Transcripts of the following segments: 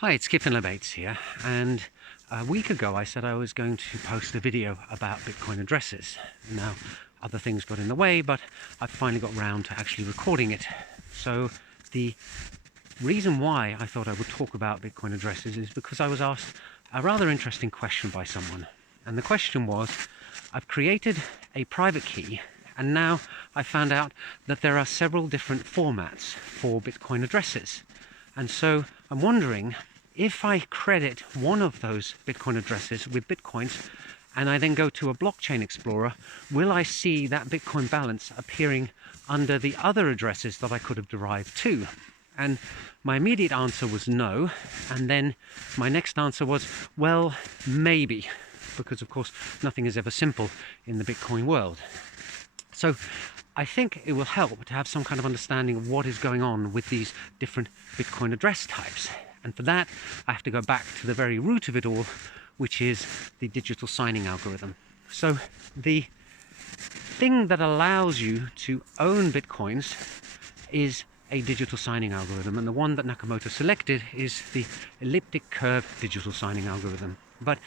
Hi, it's Kip and Lebates here, and a week ago I said I was going to post a video about Bitcoin addresses. Now, other things got in the way, but I finally got round to actually recording it. So the reason why I thought I would talk about Bitcoin addresses is because I was asked a rather interesting question by someone. And the question was, I've created a private key, and now I found out that there are several different formats for Bitcoin addresses. And so I'm wondering, if I credit one of those Bitcoin addresses with Bitcoins and I then go to a blockchain explorer, will I see that Bitcoin balance appearing under the other addresses that I could have derived to? And my immediate answer was no. And then my next answer was, well, maybe, because of course nothing is ever simple in the Bitcoin world. So I think it will help to have some kind of understanding of what is going on with these different Bitcoin address types. And for that, I have to go back to the very root of it all, which is the digital signing algorithm. So the thing that allows you to own Bitcoins is a digital signing algorithm. And the one that Nakamoto selected is the elliptic curve digital signing algorithm. But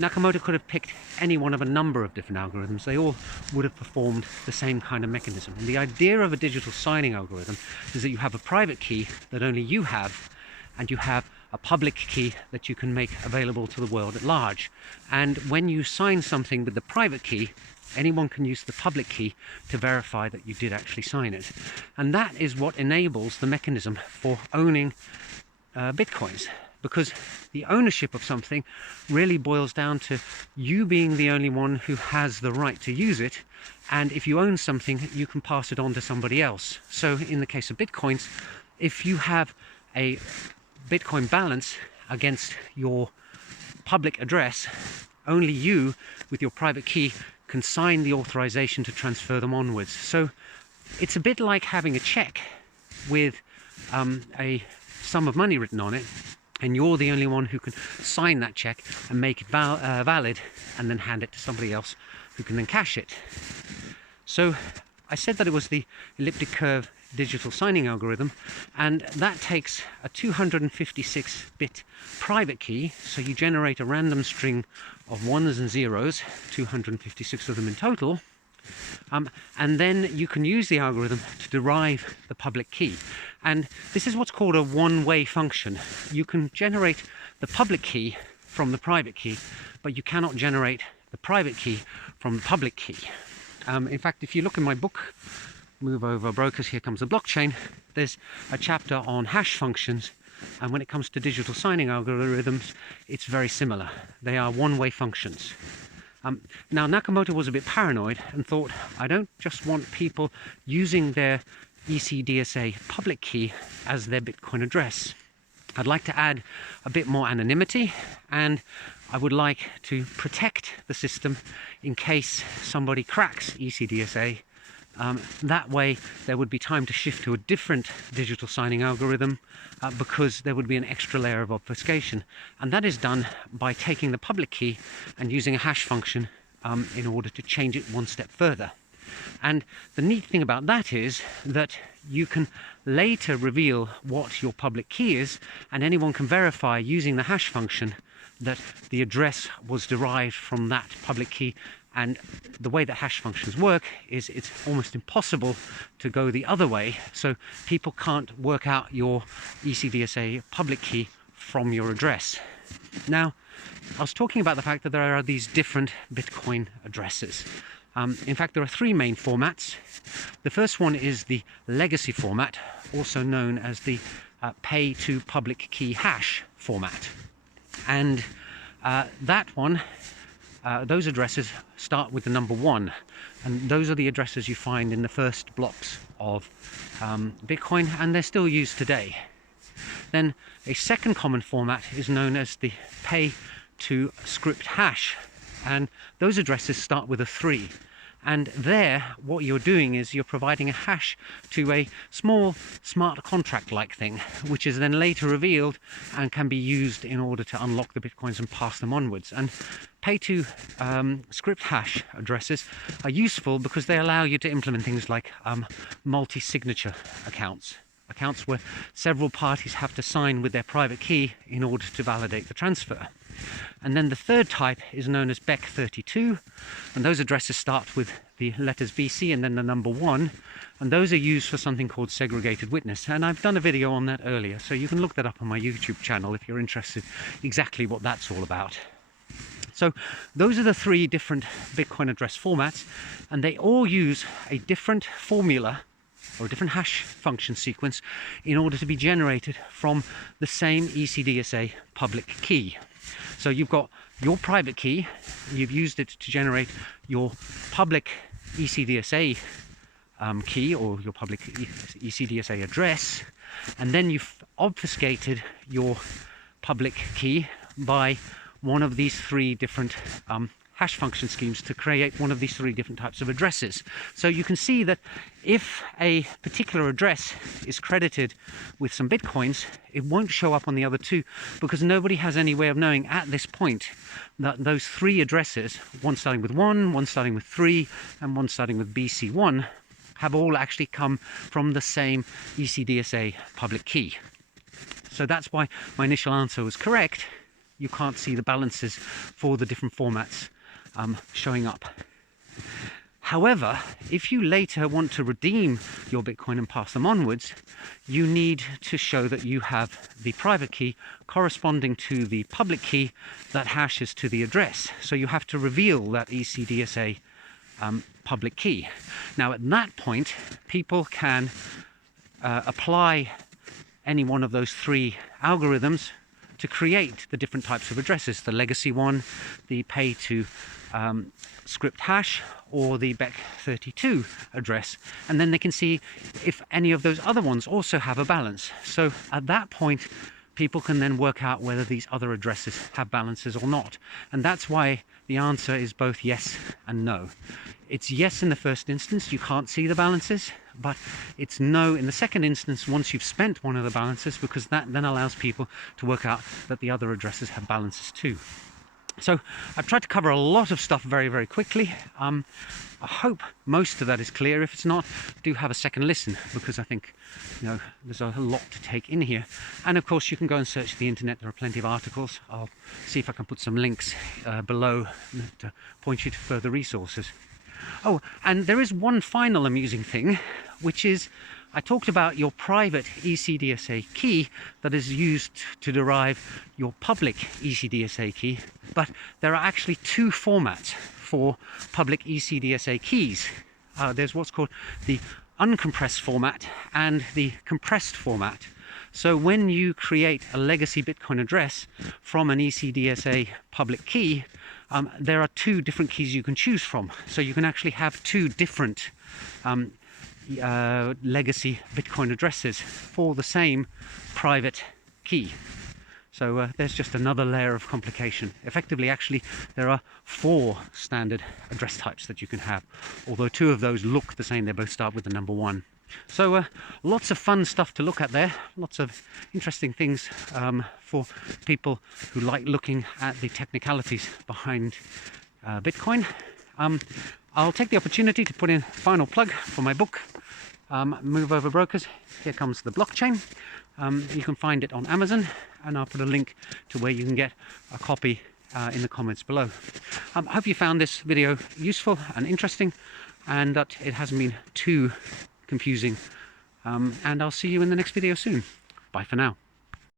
Nakamoto could have picked any one of a number of different algorithms. They all would have performed the same kind of mechanism. And the idea of a digital signing algorithm is that you have a private key that only you have, and you have a public key that you can make available to the world at large. And when you sign something with the private key, anyone can use the public key to verify that you did actually sign it. And that is what enables the mechanism for owning Bitcoins. Because the ownership of something really boils down to you being the only one who has the right to use it. And if you own something, you can pass it on to somebody else. So in the case of Bitcoins, if you have a Bitcoin balance against your public address, only you with your private key can sign the authorization to transfer them onwards. So it's a bit like having a check with a sum of money written on it, and you're the only one who can sign that check and make it valid, and then hand it to somebody else who can then cash it. So I said that it was the elliptic curve digital signing algorithm, and that takes a 256-bit private key. So you generate a random string of ones and zeros, 256 of them in total. And then you can use the algorithm to derive the public key. And this is what's called a one-way function. You can generate the public key from the private key, but you cannot generate the private key from the public key. In fact, if you look in my book, Move Over Brokers, Here Comes the Blockchain, there's a chapter on hash functions. And when it comes to digital signing algorithms, it's very similar. They are one-way functions. Now, Nakamoto was a bit paranoid and thought, I don't just want people using their ECDSA public key as their Bitcoin address. I'd like to add a bit more anonymity, and I would like to protect the system in case somebody cracks ECDSA. That way there would be time to shift to a different digital signing algorithm because there would be an extra layer of obfuscation. And that is done by taking the public key and using a hash function in order to change it one step further. And the neat thing about that is that you can later reveal what your public key is, and anyone can verify using the hash function that the address was derived from that public key. And the way that hash functions work is it's almost impossible to go the other way. So people can't work out your ECDSA public key from your address. Now, I was talking about the fact that there are these different Bitcoin addresses. In fact, there are three main formats. The first one is the legacy format, also known as the pay to public key hash format. And that one, those addresses start with the number 1, and those are the addresses you find in the first blocks of Bitcoin, and they're still used today. Then a second common format is known as the pay to script hash, and those addresses start with a 3. And there, what you're doing is you're providing a hash to a small smart contract-like thing, which is then later revealed and can be used in order to unlock the Bitcoins and pass them onwards. And pay-to script hash addresses are useful because they allow you to implement things like multi-signature accounts where several parties have to sign with their private key in order to validate the transfer. And then the third type is known as Bech 32, and those addresses start with the letters BC and then the number 1, and those are used for something called segregated witness. And I've done a video on that earlier, so you can look that up on my YouTube channel if you're interested exactly what that's all about. So those are the 3 different Bitcoin address formats, and they all use a different formula or a different hash function sequence in order to be generated from the same ECDSA public key. So you've got your private key, you've used it to generate your public ECDSA key or your public ECDSA address, and then you've obfuscated your public key by one of these 3 different hash function schemes to create one of these 3 different types of addresses. So you can see that if a particular address is credited with some bitcoins, it won't show up on the other 2 because nobody has any way of knowing at this point that those 3 addresses, one starting with 1, one starting with 3, and one starting with BC1, have all actually come from the same ECDSA public key. So that's why my initial answer was correct. You can't see the balances for the different formats showing up. However, if you later want to redeem your Bitcoin and pass them onwards, you need to show that you have the private key corresponding to the public key that hashes to the address. So you have to reveal that ECDSA public key. Now at that point, people can apply any one of those 3 algorithms to create the different types of addresses, the legacy one, the pay to script hash, or the Bech 32 address, and then they can see if any of those other ones also have a balance. So at that point, people can then work out whether these other addresses have balances or not. And that's why the answer is both yes and no. It's yes in the first instance, you can't see the balances, but it's no in the second instance once you've spent one of the balances, because that then allows people to work out that the other addresses have balances too. So I've tried to cover a lot of stuff very, very quickly. I hope most of that is clear. If it's not, do have a second listen, because I think, you know, there's a lot to take in here. And of course, you can go and search the internet. There are plenty of articles. I'll see if I can put some links below to point you to further resources. Oh, and there is one final amusing thing, which is I talked about your private ECDSA key that is used to derive your public ECDSA key, but there are actually 2 formats for public ECDSA keys. There's what's called the uncompressed format and the compressed format. So when you create a legacy Bitcoin address from an ECDSA public key, there are 2 different keys you can choose from. So you can actually have 2 different legacy Bitcoin addresses for the same private key. So there's just another layer of complication. Effectively, actually, there are 4 standard address types that you can have, although 2 of those look the same. They both start with the number 1. So lots of fun stuff to look at there, lots of interesting things for people who like looking at the technicalities behind Bitcoin. I'll take the opportunity to put in a final plug for my book, Move Over Brokers. Here comes the blockchain. You can find it on Amazon, and I'll put a link to where you can get a copy in the comments below. I hope you found this video useful and interesting, and that it hasn't been too confusing, and I'll see you in the next video soon. Bye for now.